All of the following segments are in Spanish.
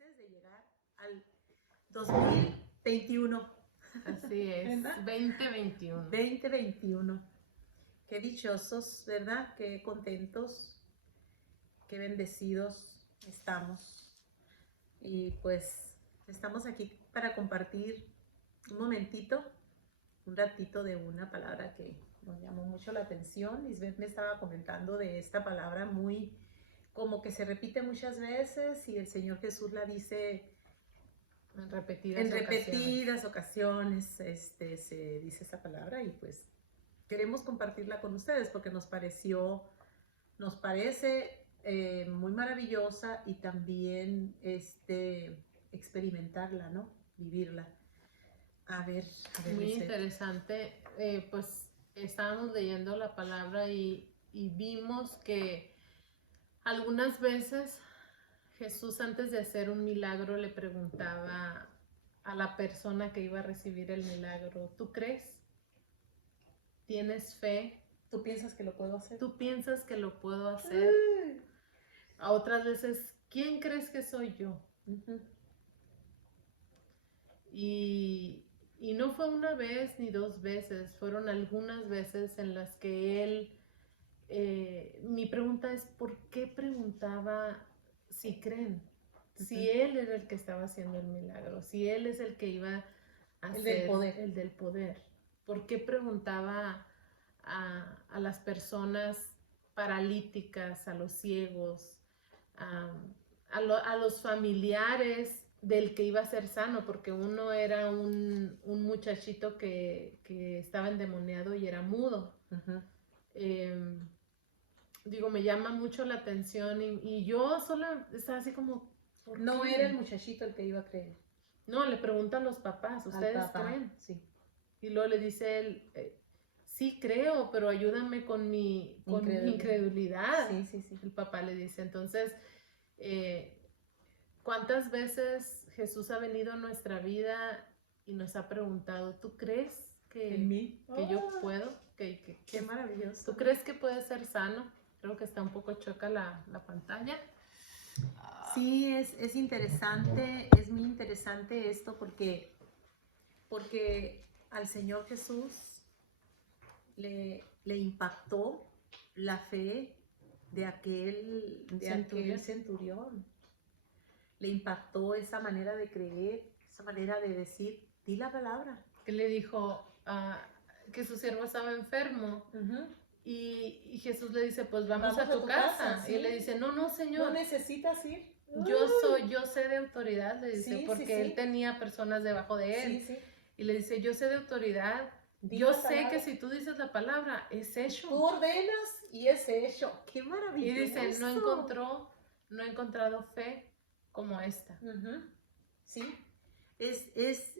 felices de llegar al 2021. Así es, ¿Verdad? 2021. 2021. Qué dichosos, ¿verdad? Qué contentos, qué bendecidos estamos. Y pues estamos aquí para compartir un momentito, un ratito de una palabra que nos llamó mucho la atención. Lisbeth me estaba comentando de esta palabra muy como que se repite muchas veces y el Señor Jesús la dice En repetidas ocasiones, se dice esa palabra y pues queremos compartirla con ustedes porque nos parece muy maravillosa y también experimentarla, ¿no? Vivirla. A ver, Muy Lisbeth. interesante. Pues estábamos leyendo la palabra y vimos que algunas veces Jesús, antes de hacer un milagro, le preguntaba a la persona que iba a recibir el milagro: ¿tú crees? ¿Tienes fe? ¿Tú piensas que lo puedo hacer? ¿Tú piensas que lo puedo hacer? A otras veces, ¿quién crees que soy yo? Y no fue una vez ni dos veces, fueron algunas veces en las que él, mi pregunta es, ¿por qué preguntaba si creen? Si él era el que estaba haciendo el milagro, si él es el que iba a hacer el del poder. ¿Por qué preguntaba a las personas paralíticas, a los ciegos, a los familiares del que iba a ser sano? Porque uno era un muchachito que estaba endemoniado y era mudo. Digo, me llama mucho la atención y yo sola estaba así como, ¿por no qué? Era el muchachito el que iba a creer. No, le preguntan los papás, ¿ustedes creen? Sí. Y luego le dice él, sí creo, pero ayúdame con mi incredulidad. Sí. El papá le dice, entonces, ¿cuántas veces Jesús ha venido a nuestra vida y nos ha preguntado, ¿tú crees que yo puedo? Qué maravilloso. ¿Tú crees que puedes ser sano? Creo que está un poco choca la pantalla. Sí, es interesante, es muy interesante esto porque al Señor Jesús le impactó la fe de aquel centurión. Le impactó esa manera de creer, esa manera de decir, di la palabra. Que le dijo que su siervo estaba enfermo. Y Jesús le dice, pues vamos a tu casa. ¿Sí? Y él le dice, no, Señor. No necesitas ir. Yo sé de autoridad, le dice, porque él tenía personas debajo de él. Y le dice, yo sé de autoridad. Yo sé que si tú dices la palabra, es hecho. Tú ordenas y es hecho. ¡Qué maravilloso! Y dice, no he encontrado fe como esta. Sí.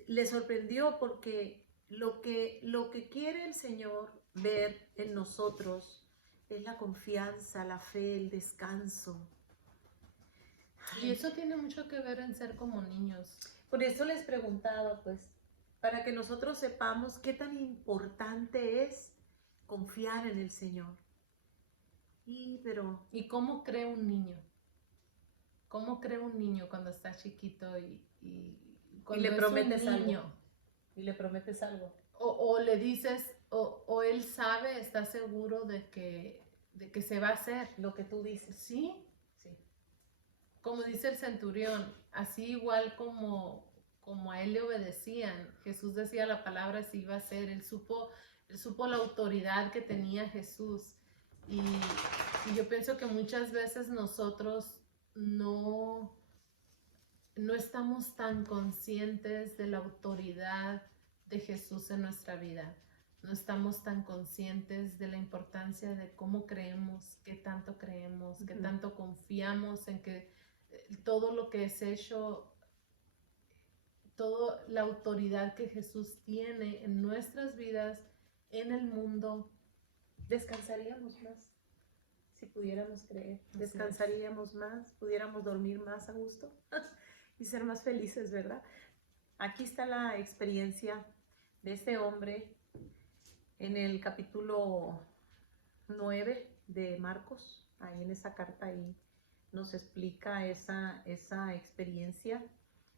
Le sorprendió porque lo que quiere el Señor ver en nosotros es la confianza, la fe, el descanso. Y eso tiene mucho que ver en ser como niños. Por eso les preguntaba, pues, para que nosotros sepamos qué tan importante es confiar en el Señor. ¿Y cómo cree un niño? ¿Cómo cree un niño cuando está chiquito y le prometes algo? Y le prometes algo. O le dices, o él sabe, está seguro de que se va a hacer. Lo que tú dices. Sí. Como dice el centurión, así igual como a él le obedecían, Jesús decía la palabra, si iba a ser, él supo la autoridad que tenía Jesús. Y yo pienso que muchas veces nosotros no estamos tan conscientes de la autoridad de Jesús en nuestra vida. No estamos tan conscientes de la importancia de cómo creemos, qué tanto creemos, qué tanto confiamos en que todo lo que es hecho, toda la autoridad que Jesús tiene en nuestras vidas, en el mundo. Descansaríamos más si pudiéramos creer. Descansaríamos más, pudiéramos dormir más a gusto y ser más felices, ¿verdad? Aquí está la experiencia de este hombre en el capítulo 9 de Marcos, ahí en esa carta ahí nos explica esa experiencia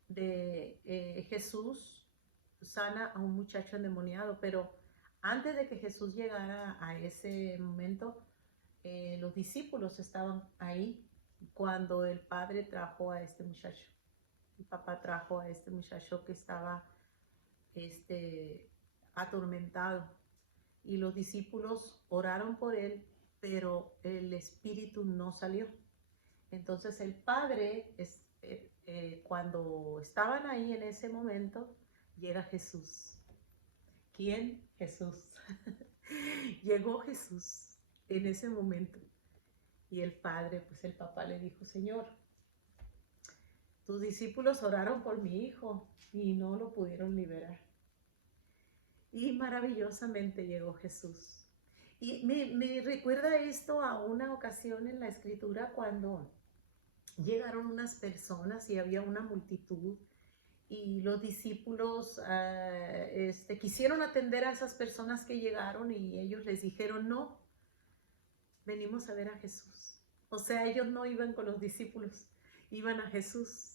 de Jesús sana a un muchacho endemoniado, pero antes de que Jesús llegara a ese momento, los discípulos estaban ahí cuando el padre trajo a este muchacho. El papá trajo a este muchacho que estaba atormentado, y los discípulos oraron por él, pero el espíritu no salió. Entonces el padre, cuando estaban ahí en ese momento, llega Jesús. ¿Quién? Jesús. Llegó Jesús en ese momento. Y el padre, pues el papá le dijo: Señor, tus discípulos oraron por mi hijo y no lo pudieron liberar. Y maravillosamente llegó Jesús. Y me recuerda esto a una ocasión en la escritura cuando llegaron unas personas y había una multitud, y los discípulos quisieron atender a esas personas que llegaron, y ellos les dijeron: no, venimos a ver a Jesús. O sea, ellos no iban con los discípulos, iban a Jesús.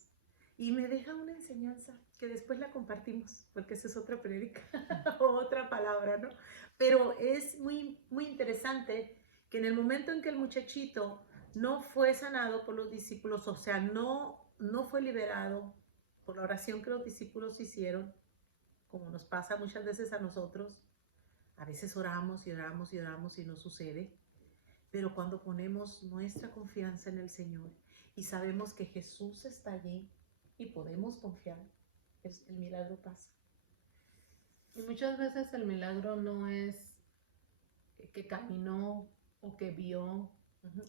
Y me deja una enseñanza que después la compartimos, porque esa es otra prédica o otra palabra, ¿no? Pero es muy, muy interesante que en el momento en que el muchachito no fue sanado por los discípulos, o sea, no fue liberado por la oración que los discípulos hicieron, como nos pasa muchas veces a nosotros. A veces oramos y oramos y oramos y no sucede. Pero cuando ponemos nuestra confianza en el Señor y sabemos que Jesús está allí y podemos confiar, el milagro pasa. Y muchas veces el milagro no es que caminó o que vio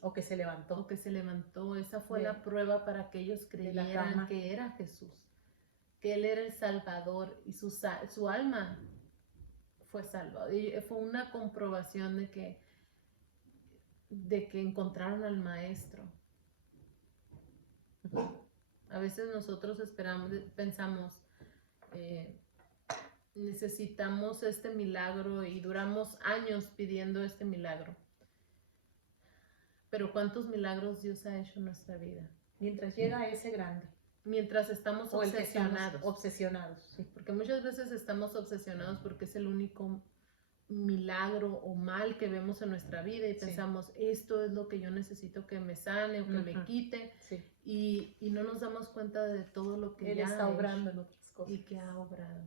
o que se levantó. O que se levantó. Esa fue la prueba para que ellos creyeran que era Jesús, que Él era el Salvador, y su alma fue salvada. Y fue una comprobación de que encontraron al Maestro. A veces nosotros pensamos, necesitamos este milagro, y duramos años pidiendo este milagro. Pero ¿cuántos milagros Dios ha hecho en nuestra vida? Mientras llega ese grande. Mientras estamos obsesionados. Obsesionados, sí. Porque muchas veces estamos obsesionados porque es el único milagro o mal que vemos en nuestra vida, y pensamos: sí, esto es lo que yo necesito que me sane o que me quite. Sí. Y no nos damos cuenta de todo lo que Él ya está obrando en otras cosas. Y que ha obrado.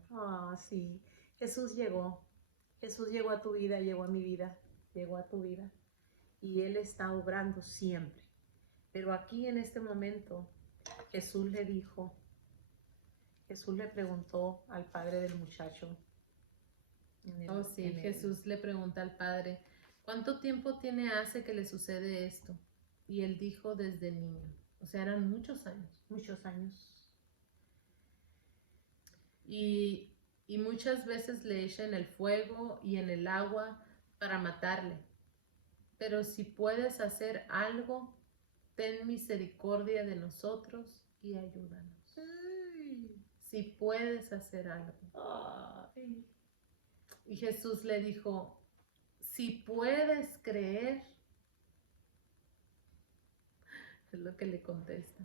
Sí. Jesús llegó a tu vida, llegó a mi vida, llegó a tu vida, y Él está obrando siempre. Pero aquí en este momento Jesús le preguntó al padre del muchacho. Jesús le pregunta al padre: ¿cuánto tiempo hace que le sucede esto? Y él dijo: desde niño. O sea, eran muchos años. Muchos años. Y muchas veces le echan el fuego y en el agua para matarle. Pero si puedes hacer algo, ten misericordia de nosotros y ayúdanos. Ay. Si puedes hacer algo. Ay. Y Jesús le dijo: si puedes creer, es lo que le contesta.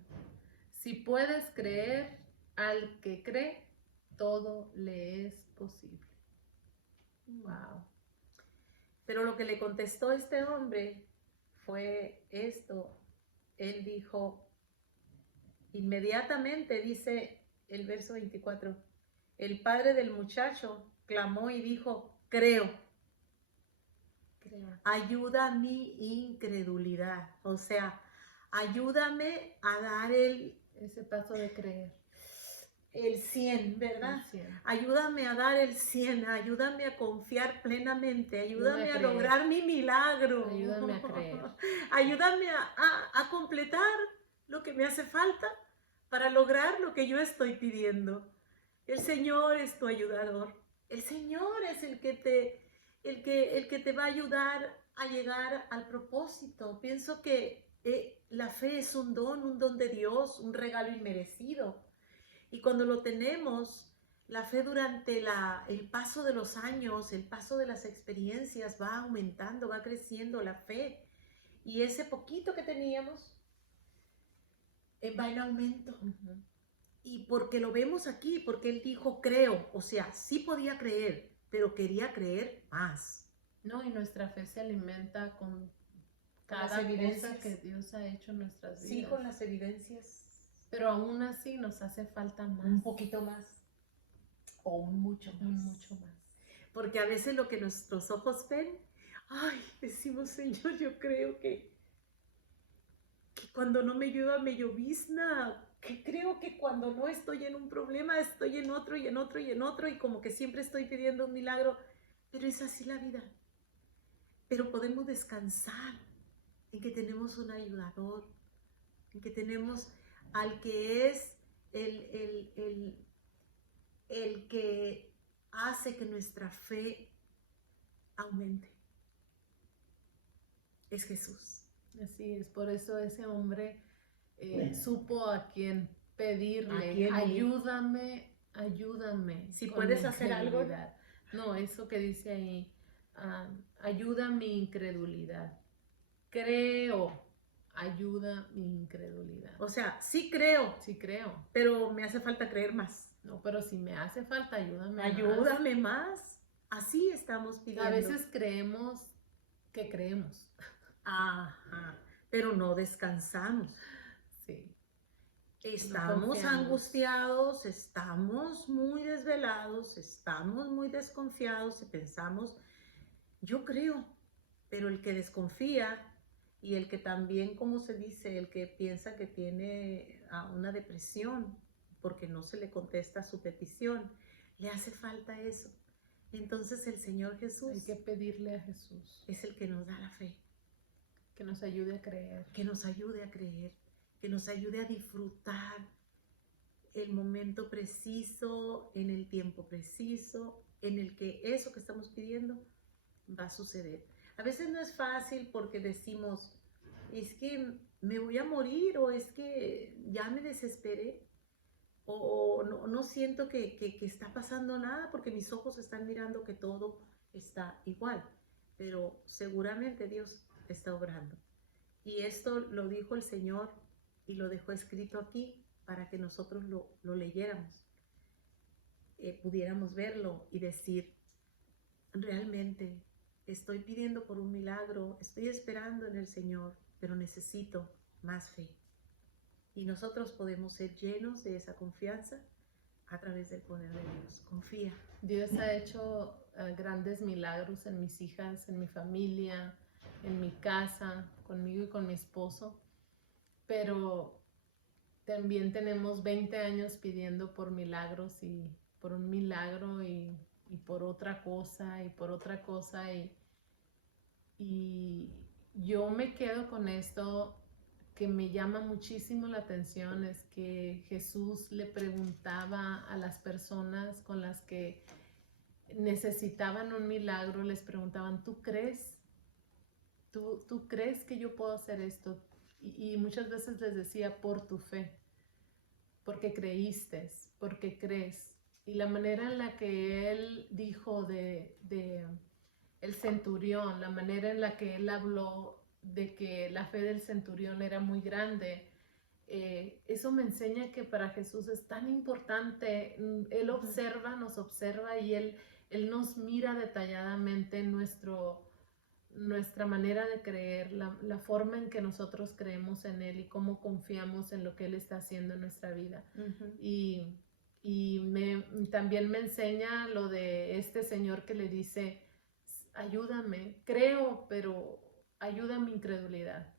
Si puedes creer, al que cree, todo le es posible. Wow. Pero lo que le contestó este hombre fue esto. Él dijo, inmediatamente, dice el verso 24, el padre del muchacho clamó y dijo: creo. Ayuda mi incredulidad. O sea, ayúdame a dar ese paso de creer. El 100, ¿verdad? El 100. Ayúdame a dar el 100, ayúdame a confiar plenamente, ayúdame a lograr mi milagro. Ayúdame a creer. Ayúdame a completar lo que me hace falta para lograr lo que yo estoy pidiendo. El Señor es tu ayudador. El Señor es el que te va a ayudar a llegar al propósito. Pienso que la fe es un don de Dios, un regalo inmerecido. Y cuando lo tenemos, la fe durante el paso de los años, el paso de las experiencias va aumentando, va creciendo la fe. Y ese poquito que teníamos, va en aumento. Ujú. Y porque lo vemos aquí, porque él dijo creo, o sea, sí podía creer, pero quería creer más. No, y nuestra fe se alimenta con Con cada las evidencias. cosa que Dios ha hecho en nuestras Sí, vidas. con las evidencias. Pero aún así nos hace falta más. Un poquito más. O un mucho más. Un mucho más. Porque a veces lo que nuestros ojos ven, ay, decimos, Señor, yo creo que cuando no me llueva me llovizna, que creo que cuando no estoy en un problema estoy en otro y en otro y en otro y como que siempre estoy pidiendo un milagro, pero es así la vida. Pero podemos descansar en que tenemos un ayudador, en que tenemos al que es el que hace que nuestra fe aumente. Es Jesús. Así es, por eso ese hombre supo a quién pedirle, ¿A quién ir? ayúdame, ayúdame. Si con puedes mi hacer algo. incredulidad. No, eso que dice ahí, ayuda mi incredulidad. Creo, ayuda mi incredulidad. O sea, sí creo, Sí creo. pero me hace falta creer más. No, pero si me hace falta, ayúdame más. Ayúdame más. Así estamos pidiendo. A veces creemos que creemos. Ajá, pero no descansamos. Sí. Estamos confiamos. angustiados, estamos muy desvelados, estamos muy desconfiados y pensamos, yo creo, pero el que desconfía y el que también, como se dice, el que piensa que tiene una depresión porque no se le contesta su petición, le hace falta eso. Entonces el Señor Jesús Hay que pedirle a Jesús es el que nos da la fe, que nos ayude a creer. que nos ayude a creer, que nos ayude a disfrutar el momento preciso, en el tiempo preciso, en el que eso que estamos pidiendo va a suceder. A veces no es fácil porque decimos, es que me voy a morir o es que ya me desesperé o no siento que está pasando nada porque mis ojos están mirando que todo está igual, pero seguramente Dios está obrando. Y esto lo dijo el Señor y lo dejó escrito aquí para que nosotros lo leyéramos, pudiéramos verlo y decir, realmente estoy pidiendo por un milagro, estoy esperando en el Señor, pero necesito más fe. Y nosotros podemos ser llenos de esa confianza a través del poder de Dios. Confía. Dios ha hecho grandes milagros en mis hijas, en mi familia, en mi casa, conmigo y con mi esposo, pero también tenemos 20 años pidiendo por milagros y por un milagro y por otra cosa y por otra cosa y yo me quedo con esto que me llama muchísimo la atención, es que Jesús le preguntaba a las personas con las que necesitaban un milagro, les preguntaban, ¿tú crees? ¿Tú crees que yo puedo hacer esto? Y muchas veces les decía, por tu fe, porque creíste, porque crees. Y la manera en la que él dijo de el centurión, la manera en la que él habló de que la fe del centurión era muy grande, eso me enseña que para Jesús es tan importante. Él observa, nos observa y él nos mira detalladamente nuestra manera de creer, la forma en que nosotros creemos en Él y cómo confiamos en lo que Él está haciendo en nuestra vida. Y también me enseña lo de este señor que le dice, ayúdame, creo, pero ayuda mi incredulidad.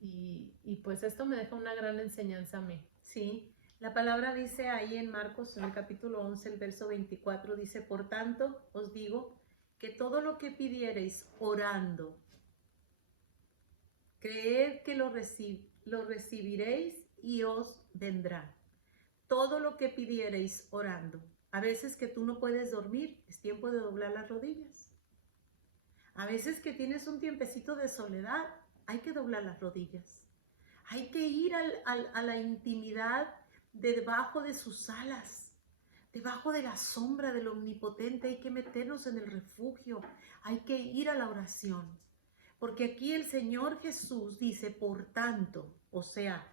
Y pues esto me deja una gran enseñanza a mí. Sí, la palabra dice ahí en Marcos, en el capítulo 11, el verso 24, dice, por tanto, os digo que todo lo que pidiereis orando, creed que lo recibiréis y os vendrá. Todo lo que pidiereis orando. A veces que tú no puedes dormir, es tiempo de doblar las rodillas. A veces que tienes un tiempecito de soledad, hay que doblar las rodillas. Hay que ir a la intimidad debajo de sus alas, debajo de la sombra del Omnipotente. Hay que meternos en el refugio, hay que ir a la oración. Porque aquí el Señor Jesús dice, por tanto, o sea,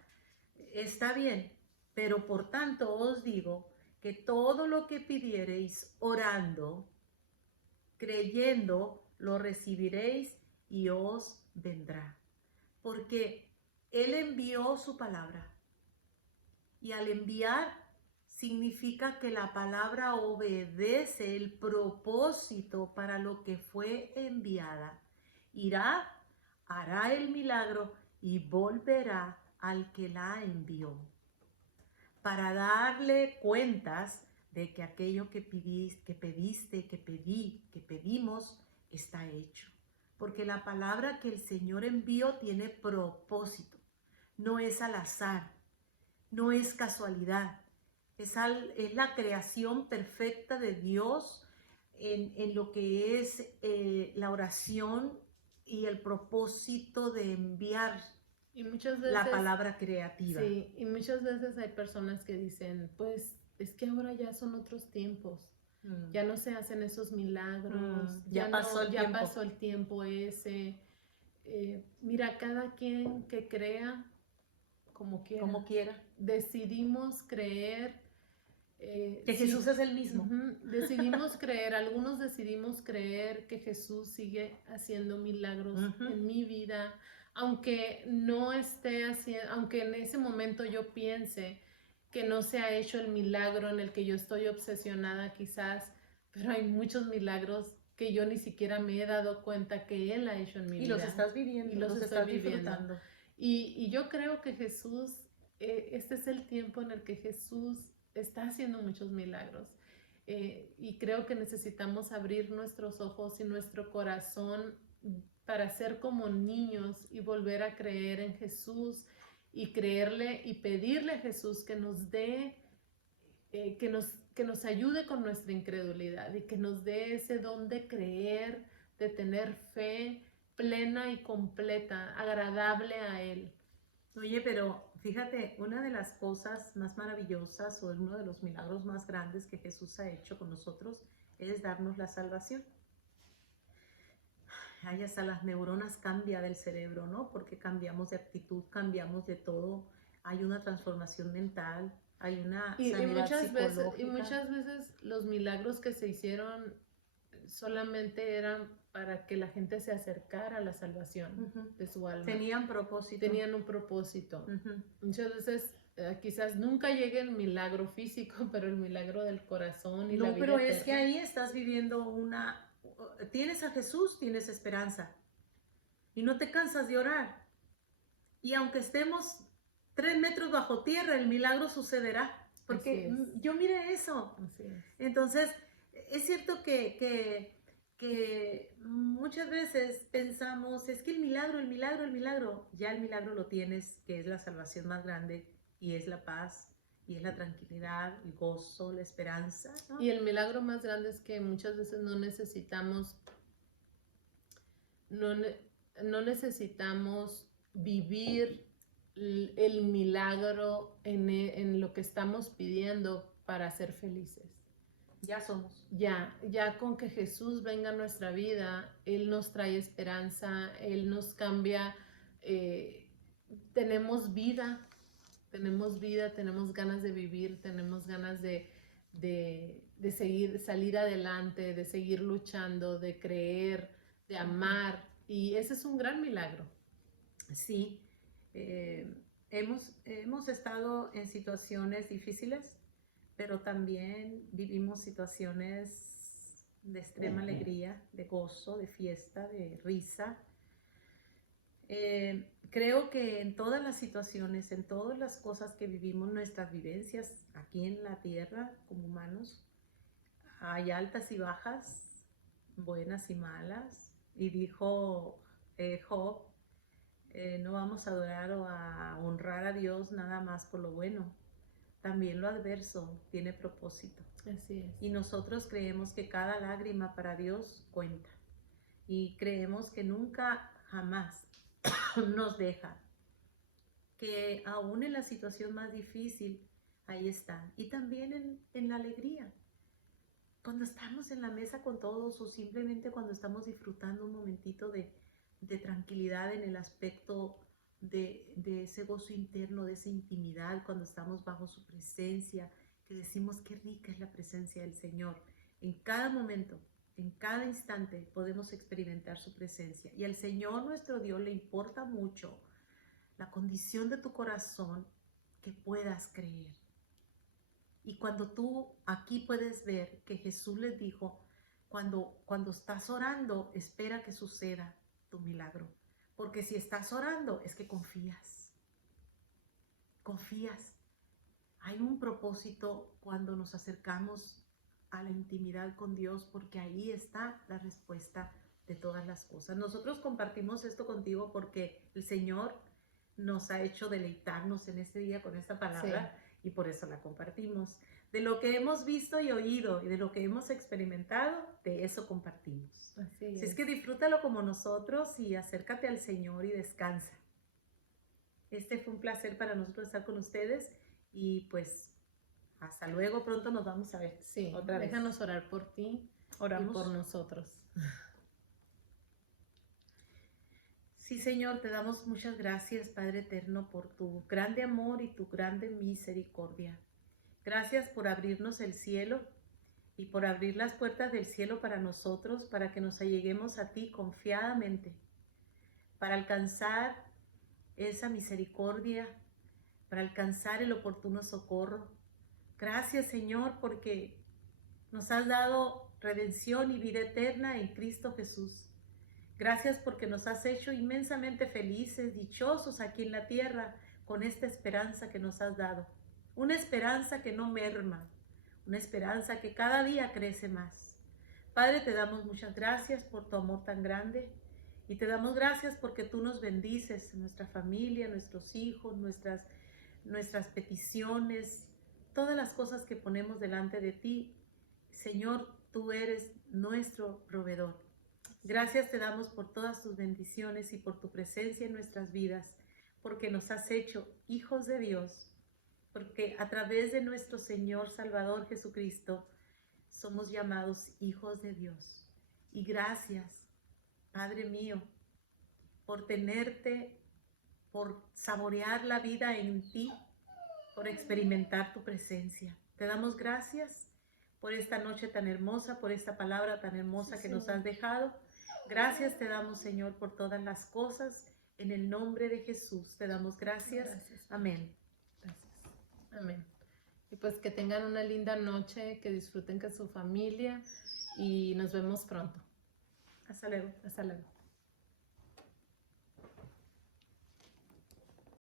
está bien, pero por tanto os digo que todo lo que pidiereis orando, creyendo, lo recibiréis y os vendrá. Porque Él envió su palabra. Y al enviar significa que la palabra obedece el propósito para lo que fue enviada. Irá, hará el milagro y volverá al que la envió, para darle cuentas de que aquello que pediste, que pedimos, está hecho. Porque la palabra que el Señor envió tiene propósito, no es al azar, no es casualidad, es la creación perfecta de Dios en lo que es la oración y el propósito de enviar Y muchas la veces, palabra creativa. sí, y muchas veces hay personas que dicen, pues es que ahora ya son otros tiempos, ya no se hacen esos milagros, Ya pasó el ya tiempo. pasó el tiempo ese. Mira, cada quien que crea como quiera. Como quiera. Decidimos creer. Que Jesús es el mismo. Decidimos creer, algunos decidimos creer que Jesús sigue haciendo milagros en mi vida, aunque no esté haciendo, aunque en ese momento yo piense que no se ha hecho el milagro en el que yo estoy obsesionada quizás, pero hay muchos milagros que yo ni siquiera me he dado cuenta que Él ha hecho en mi vida. Y los estás viviendo, y los estás viviendo. disfrutando. Y yo creo que Jesús, este es el tiempo en el que Jesús está haciendo muchos milagros. Y creo que necesitamos abrir nuestros ojos y nuestro corazón para ser como niños y volver a creer en Jesús y creerle y pedirle a Jesús que nos dé, que nos ayude con nuestra incredulidad y que nos dé ese don de creer, de tener fe plena y completa, agradable a Él. Oye, pero fíjate, una de las cosas más maravillosas o uno de los milagros más grandes que Jesús ha hecho con nosotros es darnos la salvación. Ay, hasta las neuronas cambia del cerebro, ¿no? Porque cambiamos de actitud, cambiamos de todo. Hay una transformación mental, hay una sanidad psicológica. Y muchas veces los milagros que se hicieron solamente eran para que la gente se acercara a la salvación de su alma. Tenían propósito. Tenían un propósito. Muchas veces quizás nunca llegue el milagro físico, pero el milagro del corazón y la vida pero eterna. Es que ahí estás viviendo tienes a Jesús, tienes esperanza. Y no te cansas de orar. Y aunque estemos 3 metros bajo tierra, el milagro sucederá. Porque yo miré eso. Así es. Entonces, es cierto que muchas veces pensamos, es que el milagro, ya el milagro lo tienes, que es la salvación más grande, y es la paz, y es la tranquilidad, el gozo, la esperanza, ¿no? Y el milagro más grande es que muchas veces no necesitamos vivir el milagro en lo que estamos pidiendo para ser felices. Ya somos. Ya con que Jesús venga a nuestra vida, Él nos trae esperanza, Él nos cambia, tenemos vida, tenemos ganas de vivir, tenemos ganas de salir adelante, de seguir luchando, de creer, de amar, y ese es un gran milagro. Sí, hemos estado en situaciones difíciles, pero también vivimos situaciones de extrema alegría, de gozo, de fiesta, de risa. Creo que en todas las situaciones, en todas las cosas que vivimos, nuestras vivencias aquí en la tierra como humanos, hay altas y bajas, buenas y malas. Y dijo Job, no vamos a adorar o a honrar a Dios nada más por lo bueno. También lo adverso tiene propósito. Así es. Y nosotros creemos que cada lágrima para Dios cuenta. Y creemos que nunca, jamás nos deja. Que aún en la situación más difícil, ahí está. Y también en la alegría. Cuando estamos en la mesa con todos o simplemente cuando estamos disfrutando un momentito de tranquilidad en el aspecto de ese gozo interno, de esa intimidad cuando estamos bajo su presencia, que decimos qué rica es la presencia del Señor. En cada momento, en cada instante podemos experimentar su presencia. Y al Señor nuestro Dios le importa mucho la condición de tu corazón, que puedas creer. Y cuando tú aquí puedes ver que Jesús les dijo, cuando estás orando, espera que suceda tu milagro. Porque si estás orando es que confías. Confías. Hay un propósito cuando nos acercamos a la intimidad con Dios, porque ahí está la respuesta de todas las cosas. Nosotros compartimos esto contigo porque el Señor nos ha hecho deleitarnos en este día con esta palabra, sí, y por eso la compartimos. De lo que hemos visto y oído y de lo que hemos experimentado, de eso compartimos. Así es que disfrútalo como nosotros y acércate al Señor y descansa. Este fue un placer para nosotros estar con ustedes y pues hasta luego, pronto nos vamos a ver. Sí, otra vez. Déjanos orar por ti. Oramos. Y por nosotros. Sí, Señor, te damos muchas gracias, Padre eterno, por tu grande amor y tu grande misericordia. Gracias por abrirnos el cielo y por abrir las puertas del cielo para nosotros, para que nos alleguemos a ti confiadamente, para alcanzar esa misericordia, para alcanzar el oportuno socorro. Gracias, Señor, porque nos has dado redención y vida eterna en Cristo Jesús. Gracias porque nos has hecho inmensamente felices, dichosos aquí en la tierra con esta esperanza que nos has dado. Una esperanza que no merma, una esperanza que cada día crece más. Padre, te damos muchas gracias por tu amor tan grande y te damos gracias porque tú nos bendices, nuestra familia, nuestros hijos, nuestras peticiones, todas las cosas que ponemos delante de ti. Señor, tú eres nuestro proveedor. Gracias te damos por todas tus bendiciones y por tu presencia en nuestras vidas, porque nos has hecho hijos de Dios, porque a través de nuestro Señor Salvador Jesucristo somos llamados hijos de Dios. Y gracias, Padre mío, por tenerte, por saborear la vida en ti, por experimentar tu presencia. Te damos gracias por esta noche tan hermosa, por esta palabra tan hermosa que nos has dejado. Gracias te damos, Señor, por todas las cosas. En el nombre de Jesús te damos gracias. Amén. Gracias. Amén. Y pues que tengan una linda noche, que disfruten con su familia y nos vemos pronto. Hasta luego. Hasta luego.